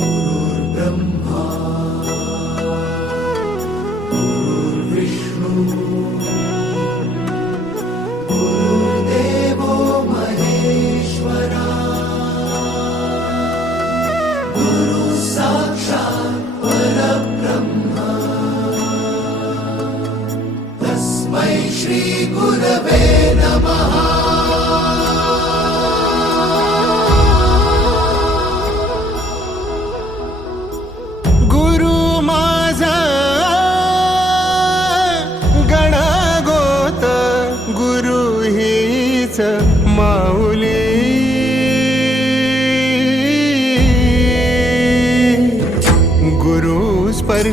गुरुर्ब्रह्मा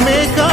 me come.